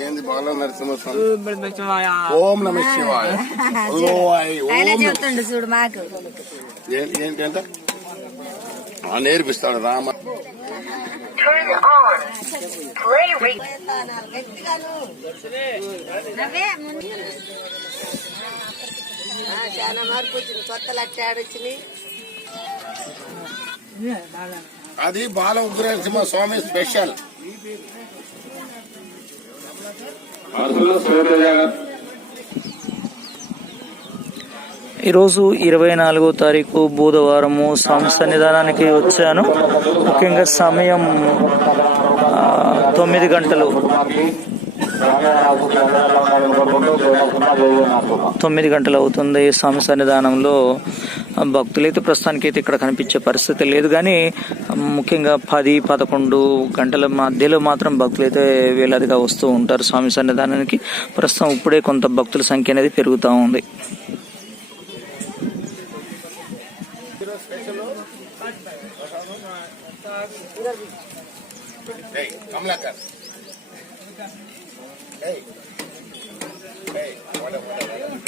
ఏంది బాల నరసింహస్వామి ఓం నమ శివాయ. చెప్తుండు చూడు మాకు. ఏ- ఏంటి అంట ఆ, నేర్పిస్తాడు రామ. చాలా మార్పు వచ్చింది. కొత్త లక్ష వచ్చినాయి అది బాల ఉగ్రనరసింహ స్వామి స్పెషల్. ఈరోజు ఇరవై నాలుగో తారీఖు బుధవారము స్వామి సన్నిధానానికి వచ్చాను. ముఖ్యంగా సమయం తొమ్మిది గంటలు. తొమ్మిది గంటలు అవుతుంది స్వామి సన్నిధానంలో. భక్తులైతే ప్రస్తుతానికి అయితే ఇక్కడ కనిపించే పరిస్థితి లేదు కానీ ముఖ్యంగా పది పదకొండు గంటల మధ్యలో మాత్రం భక్తులైతే వేలాదిగా వస్తూ ఉంటారు స్వామి సన్నిధానానికి ప్రస్తుతం ఇప్పుడే కొంత భక్తుల సంఖ్య అనేది పెరుగుతూ ఉంది ఏయ్, కమలాకర్ ఏయ్. ఏయ్, వడ, వడ, వడ,